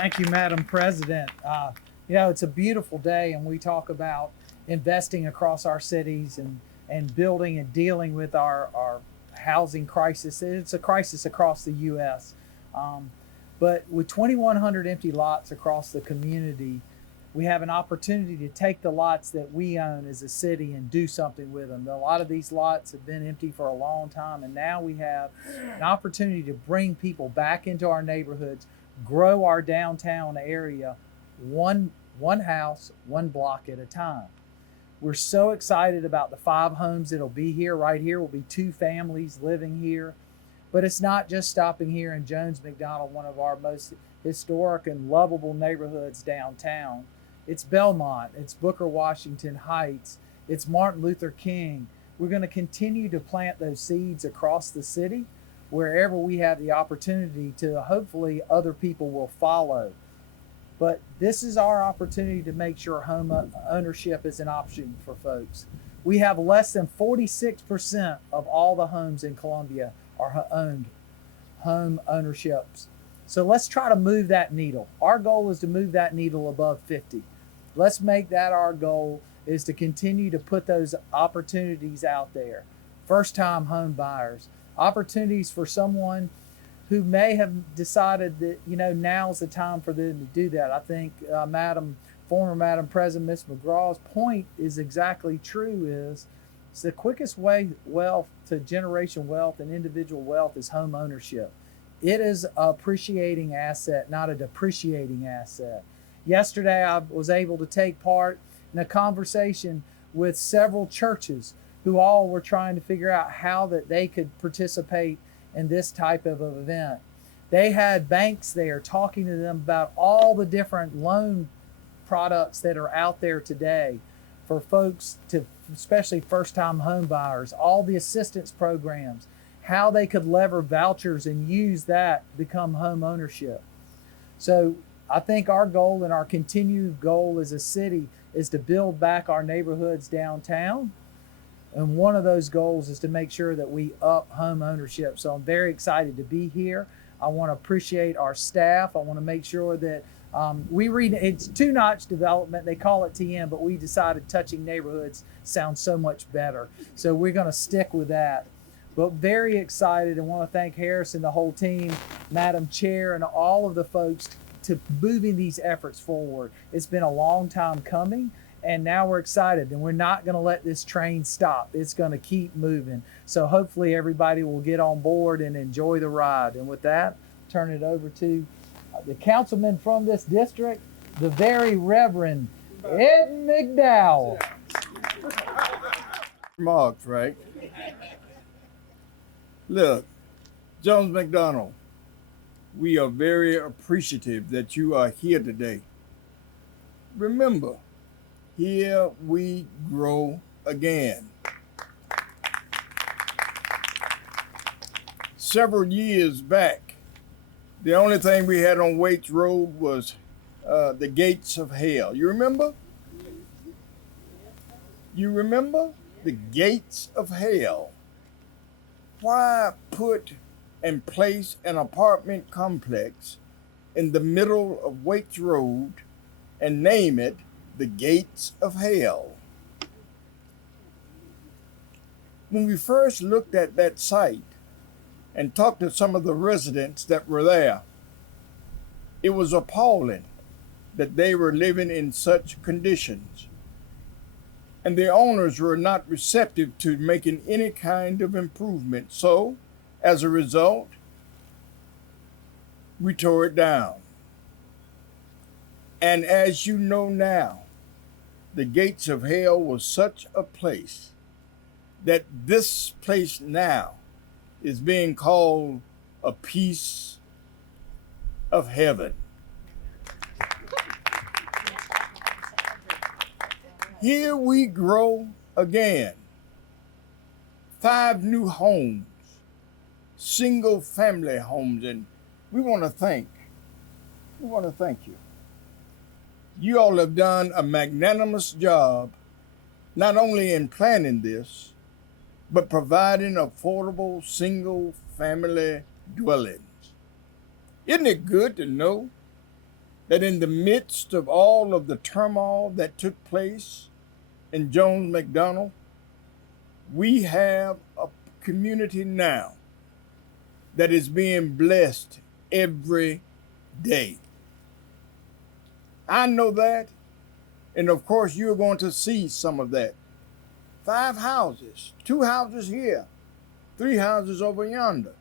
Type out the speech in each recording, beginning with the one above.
Thank you, Madam President. It's a beautiful day, and we talk about investing across our cities and building and dealing with our housing crisis. It's a crisis across the U.S. But with 2,100 empty lots across the community, we have an opportunity to take the lots that we own as a city and do something with them. A lot of these lots have been empty for a long time, and now we have an opportunity to bring people back into our neighborhoods, grow our downtown area one house, one block at a time. We're so excited about the 5 homes that'll be here. Right here will be 2 families living here. But it's not just stopping here in Jones McDonald, one of our most historic and lovable neighborhoods downtown. It's Belmont, it's Booker Washington Heights, it's Martin Luther King. We're going to continue to plant those seeds across the city wherever we have the opportunity to. Hopefully other people will follow. But this is our opportunity to make sure home ownership is an option for folks. We have less than 46% of all the homes in Columbia are owned home ownerships. So let's try to move that needle. Our goal is to move that needle above 50. Let's make that our goal, is to continue to put those opportunities out there. First-time home buyers, opportunities for someone who may have decided that, now's the time for them to do that. I think former Madam President, Ms. McGraw's point is exactly true. It's the quickest way to generation wealth and individual wealth is home ownership. It is an appreciating asset, not a depreciating asset. Yesterday, I was able to take part in a conversation with several churches who all were trying to figure out how that they could participate in this type of an event. They had banks there talking to them about all the different loan products that are out there today for folks, especially first-time home buyers, all the assistance programs, how they could lever vouchers and use that to become home ownership. So I think our goal and our continued goal as a city is to build back our neighborhoods downtown. And one of those goals is to make sure that we up home ownership. So I'm very excited to be here. I want to appreciate our staff. I want to make sure that it's 2-notch development. They call it TN, but we decided touching neighborhoods sounds so much better. So we're going to stick with that. But very excited, and want to thank Harris and the whole team, Madam Chair, and all of the folks to moving these efforts forward. It's been a long time coming. And now we're excited, and we're not going to let this train stop. It's going to keep moving. So hopefully everybody will get on board and enjoy the ride. And with that, turn it over to the councilman from this district, the very Reverend Ed McDowell. Remarks, right? Look, Jones McDonald, we are very appreciative that you are here today. Remember, here we grow again. Several years back, the only thing we had on Waits Road was the gates of hell. You remember? You remember? The gates of hell. Why put and place an apartment complex in the middle of Waits Road and name it the gates of hell? When we first looked at that site and talked to some of the residents that were there, it was appalling that they were living in such conditions. And the owners were not receptive to making any kind of improvement. So, as a result, we tore it down. And as you know now, the gates of hell was such a place that this place now is being called a piece of heaven. Here we grow again. 5 new homes, single family homes, and we want to thank you. You all have done a magnanimous job, not only in planning this, but providing affordable single family dwellings. Isn't it good to know that in the midst of all of the turmoil that took place in Jones McDonald, we have a community now that is being blessed every day. I know that, and of course you're going to see some of that. 5 houses, 2 houses here, 3 houses over yonder.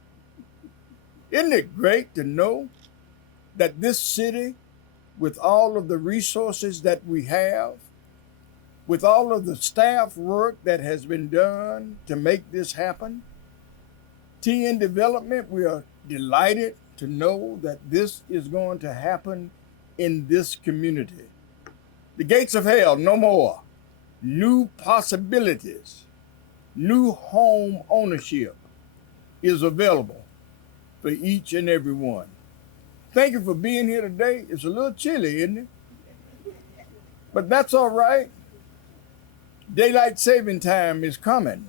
Isn't it great to know that this city, with all of the resources that we have, with all of the staff work that has been done to make this happen, TN Development, we are delighted to know that this is going to happen in this community. The gates of hell, no more. New possibilities, new home ownership is available for each and every one. Thank you for being here today. It's a little chilly, isn't it? But that's all right. Daylight saving time is coming.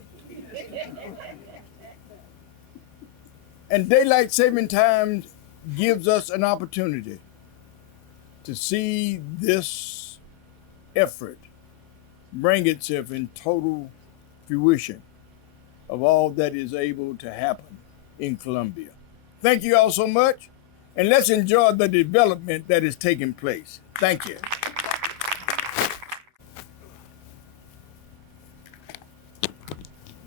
And daylight saving time gives us an opportunity to see this effort bring itself in total fruition of all that is able to happen in Columbia. Thank you all so much, and let's enjoy the development that is taking place. Thank you.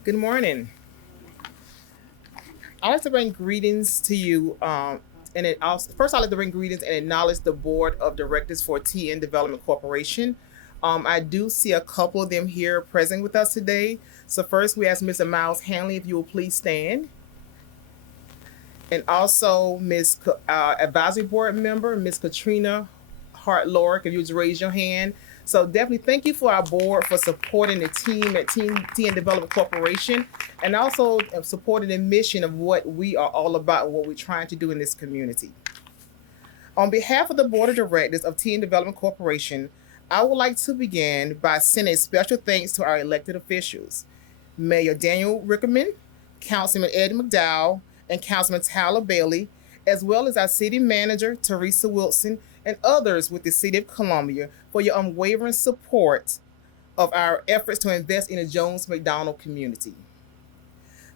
Good morning. I'd like to bring greetings to you. First, I'd like to bring greetings and acknowledge the Board of Directors for TN Development Corporation. I do see a couple of them here present with us today. So first, we ask Mr. Miles Hanley if you will please stand. And also Ms. Advisory Board Member, Ms. Katrina Hart-Lorick, if you would raise your hand. So definitely thank you for our board for supporting the team at TN Development Corporation, and also supporting the mission of what we are all about and what we're trying to do in this community. On behalf of the Board of Directors of TN Development Corporation, I would like to begin by sending a special thanks to our elected officials, Mayor Daniel Rickenmann, Councilman Ed McDowell, and Councilman Tyler Bailey, as well as our City Manager, Teresa Wilson, and others with the City of Columbia for your unwavering support of our efforts to invest in the Jones McDonald community.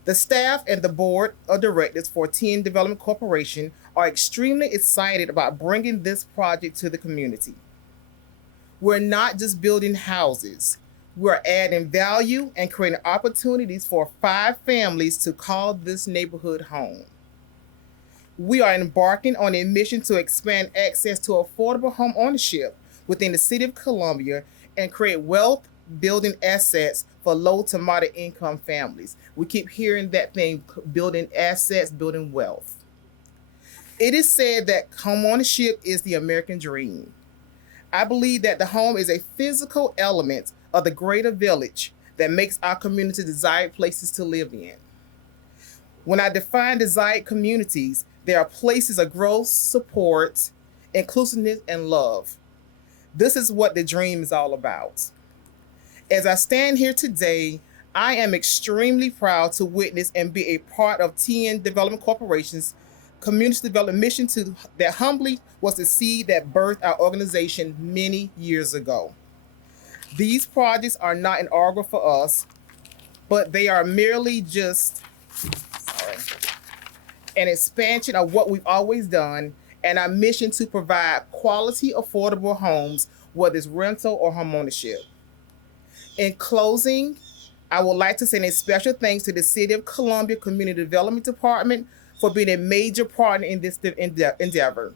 The staff and the Board of Directors for TN Development Corporation are extremely excited about bringing this project to the community. We're not just building houses. We're adding value and creating opportunities for 5 families to call this neighborhood home. We are embarking on a mission to expand access to affordable home ownership within the City of Columbia and create wealth building assets for low to moderate income families. We keep hearing that thing, building assets, building wealth. It is said that home ownership is the American dream. I believe that the home is a physical element of the greater village that makes our community desired places to live in. When I define desired communities, there are places of growth, support, inclusiveness, and love. This is what the dream is all about. As I stand here today, I am extremely proud to witness and be a part of TN Development Corporation's community development mission that humbly was the seed that birthed our organization many years ago. These projects are not inaugural for us, but they are merely just an expansion of what we've always done and our mission to provide quality, affordable homes, whether it's rental or homeownership. In closing, I would like to send a special thanks to the City of Columbia Community Development Department for being a major partner in this endeavor.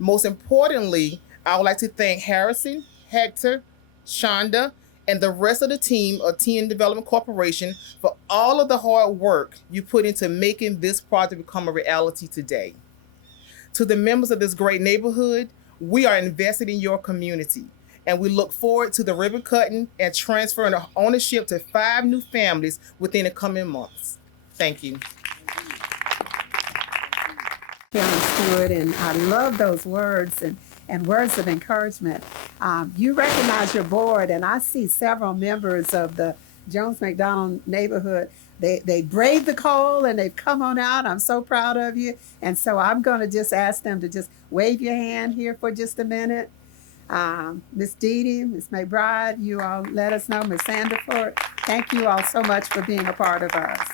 Most importantly, I would like to thank Harrison, Hector, Shonda, and the rest of the team of TN Development Corporation for all of the hard work you put into making this project become a reality today. To the members of this great neighborhood, we are invested in your community, and we look forward to the ribbon cutting and transferring of ownership to 5 new families within the coming months. Thank you. Chairman Stewart, and I love those words and words of encouragement. You recognize your board, and I see several members of the Jones McDonald neighborhood. They braved the cold and they've come on out. I'm so proud of you. And so I'm going to just ask them to just wave your hand here for just a minute. Miss Dee Dee, Miss McBride, you all let us know. Miss Sanderford, thank you all so much for being a part of us.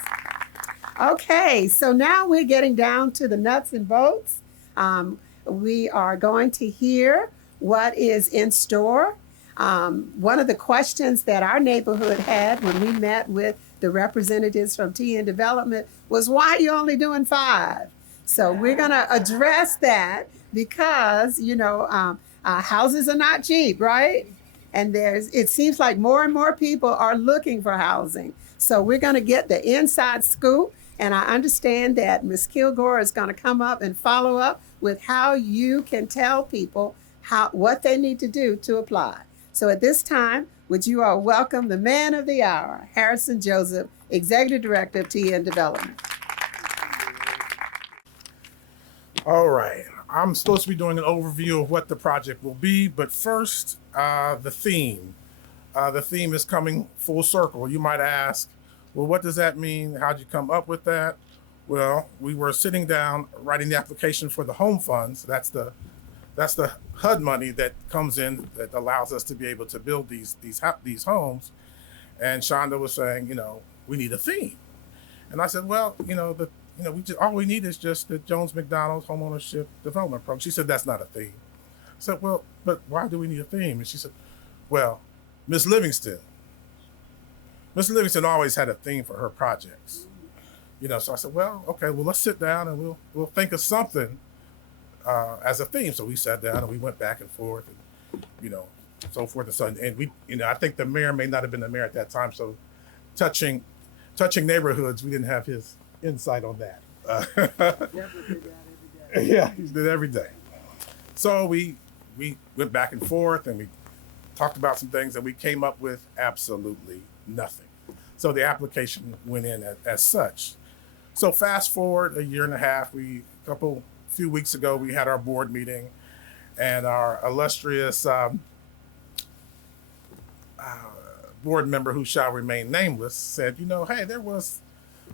Okay, so now we're getting down to the nuts and bolts. We are going to hear what is in store. One of the questions that our neighborhood had when we met with the representatives from TN Development was, why are you only doing 5? So we're going to address that because, houses are not cheap, right? And it seems like more and more people are looking for housing. So we're going to get the inside scoop. And I understand that Ms. Kilgore is going to come up and follow up with how you can tell people what they need to do to apply. So at this time, would you all welcome the man of the hour, Harrison Joseph, Executive Director of TN Development. All right. I'm supposed to be doing an overview of what the project will be, but first, the theme. The theme is coming full circle. You might ask, well, what does that mean? How'd you come up with that? Well, we were sitting down writing the application for the home funds. That's the HUD money that comes in that allows us to be able to build these homes. And Shonda was saying, we need a theme. And I said, well, all we need is just the Jones McDonald Homeownership Development Program. She said, that's not a theme. I said, well, but why do we need a theme? And she said, well, Miss Livingston always had a theme for her projects. So I said, well, okay, well, let's sit down and we'll think of something as a theme. So we sat down and we went back and forth and, so forth and so on. And we, I think the mayor may not have been the mayor at that time. So touching neighborhoods, we didn't have his insight on that. Yeah, he did every day. So we went back and forth and we talked about some things and we came up with absolutely nothing. So the application went in as such. So fast forward a year and a half, few weeks ago, we had our board meeting and our illustrious board member who shall remain nameless said, hey, there was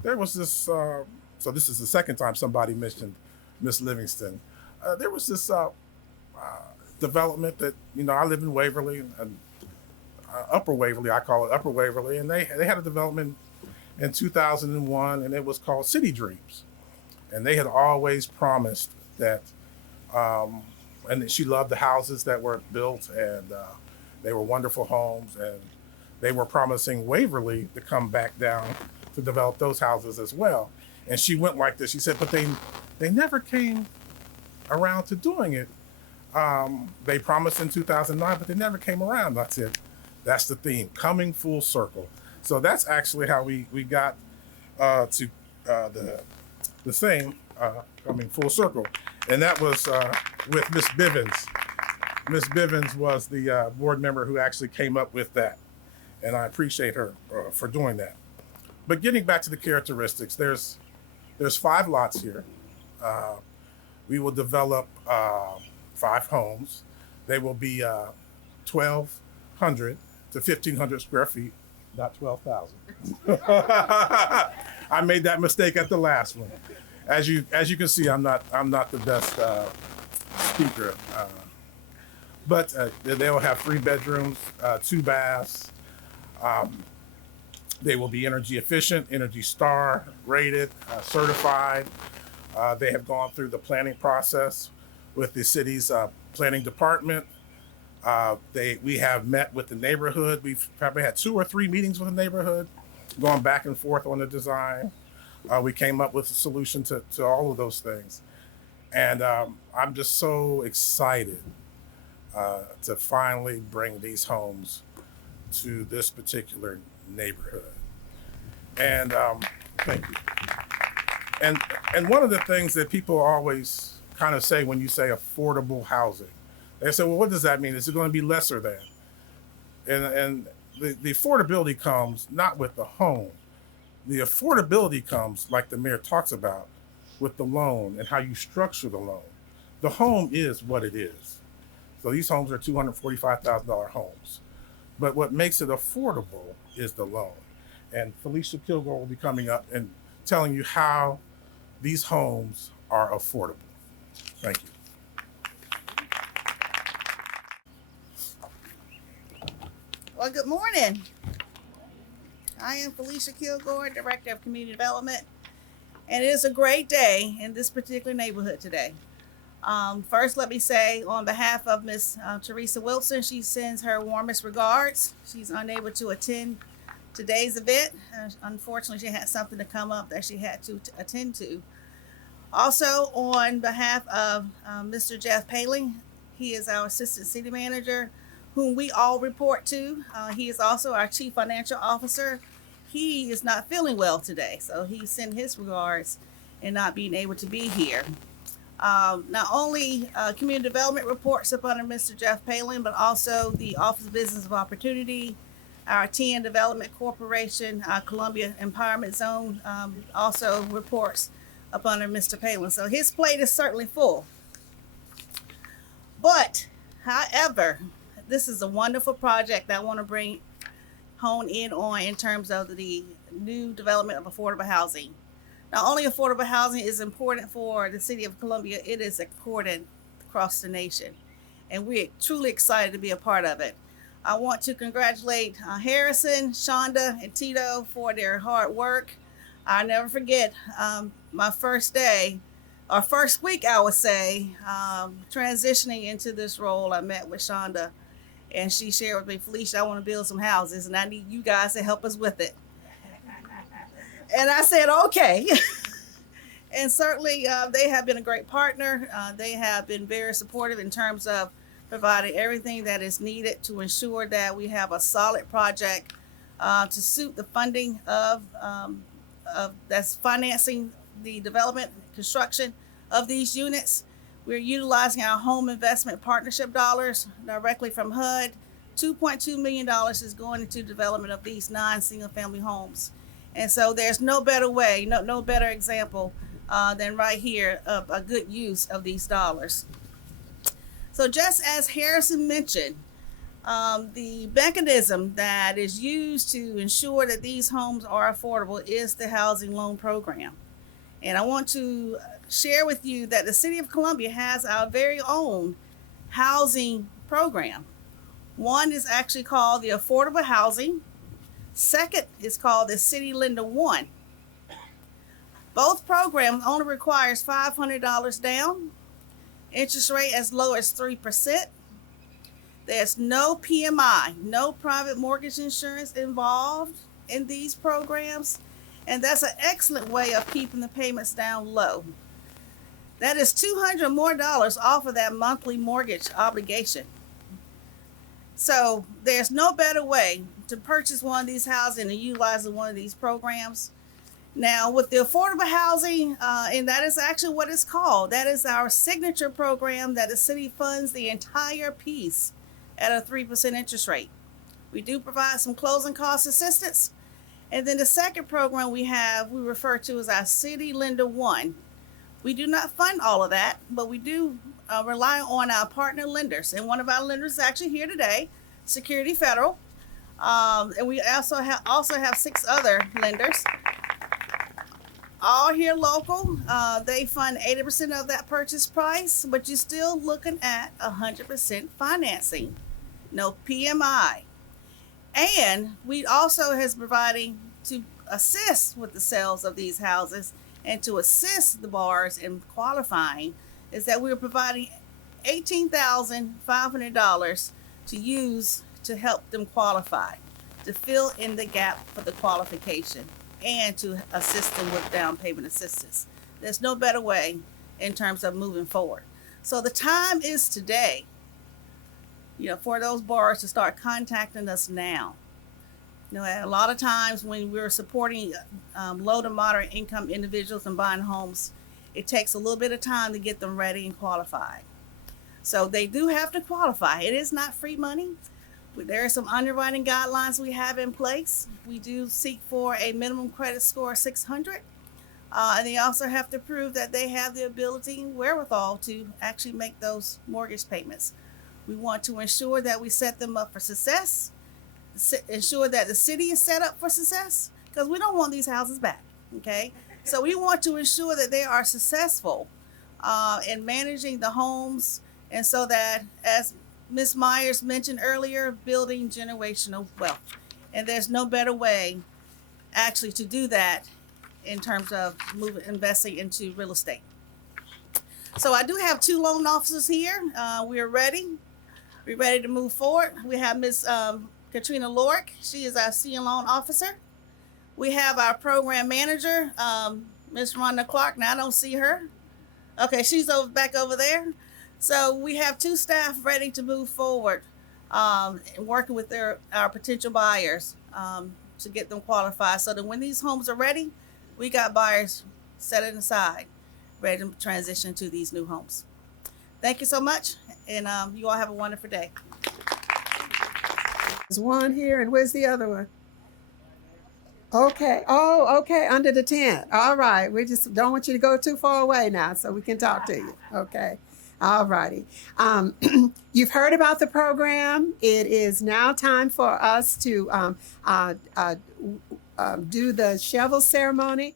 this, so this is the second time somebody mentioned Miss Livingston. There was this development that, I live in Waverly, Upper Waverly, I call it Upper Waverly, and they had a development in 2001 and it was called City Dreams. And they had always promised that, and she loved the houses that were built and they were wonderful homes, and they were promising Waverly to come back down to develop those houses as well. And she went like this, she said, but they never came around to doing it. They promised in 2009, but they never came around. That's it. That's the theme, coming full circle. So that's actually how we got to the thing, coming full circle. And that was with Miss Bivens. Miss Bivens was the board member who actually came up with that. And I appreciate her for doing that. But getting back to the characteristics, there's 5 lots here. We will develop 5 homes. They will be 1,200 to 1,500 square feet, not 12,000. I made that mistake at the last one. As you can see, I'm not the best speaker, but they will have 3 bedrooms, 2 baths. They will be energy efficient, Energy Star rated, certified. They have gone through the planning process with the city's planning department. We have met with the neighborhood. We've probably had 2 or 3 meetings with the neighborhood, going back and forth on the design. We came up with a solution to all of those things. And I'm just so excited to finally bring these homes to this particular neighborhood. And thank you. And one of the things that people always kind of say when you say affordable housing, they say, well, what does that mean? Is it going to be lesser than? And the affordability comes not with the home. The affordability comes, like the mayor talks about, with the loan and how you structure the loan. The home is what it is. So these homes are $245,000 homes. But what makes it affordable is the loan. And Felicia Kilgore will be coming up and telling you how these homes are affordable. Thank you. Well, good morning. I am Felicia Kilgore, Director of Community Development, and it is a great day in this particular neighborhood today. First, let me say on behalf of Ms. Teresa Wilson, she sends her warmest regards. She's unable to attend today's event. Unfortunately, she had something to come up that she had to attend to. Also, on behalf of Mr. Jeff Paling, he is our Assistant City Manager, whom we all report to. He is also our Chief Financial Officer. He is not feeling well today, so he sent his regards in not being able to be here. Not only community development reports up under Mr. Jeff Palin, but also the Office of Business of Opportunity, our TN Development Corporation, our Columbia Empowerment Zone also reports up under Mr. Palin. So his plate is certainly full. But, however, this is a wonderful project that I want to hone in on in terms of the new development of affordable housing. Not only affordable housing is important for the city of Columbia, it is important across the nation. And we're truly excited to be a part of it. I want to congratulate Harrison, Shonda, and Tito for their hard work. I'll never forget my first day, or first week, I would say, transitioning into this role. I met with Shonda, and she shared with me, Felicia, I want to build some houses, and I need you guys to help us with it. And I said, okay. And certainly they have been a great partner. They have been very supportive in terms of providing everything that is needed to ensure that we have a solid project to suit the funding of that's financing the development, construction of these units. We're utilizing our home investment partnership dollars directly from HUD. $2.2 million is going into development of these 9 single-family homes. And so there's no better way, no better example than right here of a good use of these dollars. So just as Harrison mentioned, the mechanism that is used to ensure that these homes are affordable is the housing loan program. And I want to share with you that the City of Columbia has our very own housing program. One is actually called the Affordable Housing. Second is called the City Lender One. Both programs only requires $500 down, interest rate as low as 3%. There's no PMI, no private mortgage insurance involved in these programs, and that's an excellent way of keeping the payments down low. That is $200 more off of that monthly mortgage obligation. So there's no better way to purchase one of these houses and utilize one of these programs. Now, with the affordable housing, and that is actually what it's called, that is our signature program that the city funds the entire piece at a 3% interest rate. We do provide some closing cost assistance. And then the second program we refer to as our City Lender One. We do not fund all of that, but we do rely on our partner lenders. And one of our lenders is actually here today, Security Federal. And we also have 6 other lenders, all here local. They fund 80% of that purchase price, but you're still looking at 100% financing, no PMI. And we also has providing to assist with the sales of these houses and to assist the borrowers in qualifying is that we're providing $18,500 to use to help them qualify, to fill in the gap for the qualification and to assist them with down payment assistance. There's no better way in terms of moving forward. So the time is today, for those borrowers to start contacting us now. A lot of times when we're supporting low to moderate income individuals and buying homes, it takes a little bit of time to get them ready and qualified. So they do have to qualify. It is not free money. There are some underwriting guidelines we have in place. We do seek for a minimum credit score of 600. And they also have to prove that they have the ability and wherewithal to actually make those mortgage payments. We want to ensure that we set them up for success, ensure that the city is set up for success, because we don't want these houses back. Okay, so we want to ensure that they are successful in managing the homes, and so that, as Ms. Myers mentioned earlier, building generational wealth. And there's no better way actually to do that in terms of investing into real estate. So I do have 2 loan officers here. We're ready. We're ready to move forward. We have Ms. Katrina Lorick. She is our senior loan officer. We have our program manager, Ms. Rhonda Clark. Now I don't see her. Okay, she's back over there. So we have 2 staff ready to move forward, working with our potential buyers to get them qualified, so that when these homes are ready, we got buyers set it aside, ready to transition to these new homes. Thank you so much, and you all have a wonderful day. There's one here, and where's the other one? Okay. Oh, okay. Under the tent. All right. We just don't want you to go too far away now, so we can talk to you. Okay. All righty. You've heard about the program. It is now time for us to do the shovel ceremony.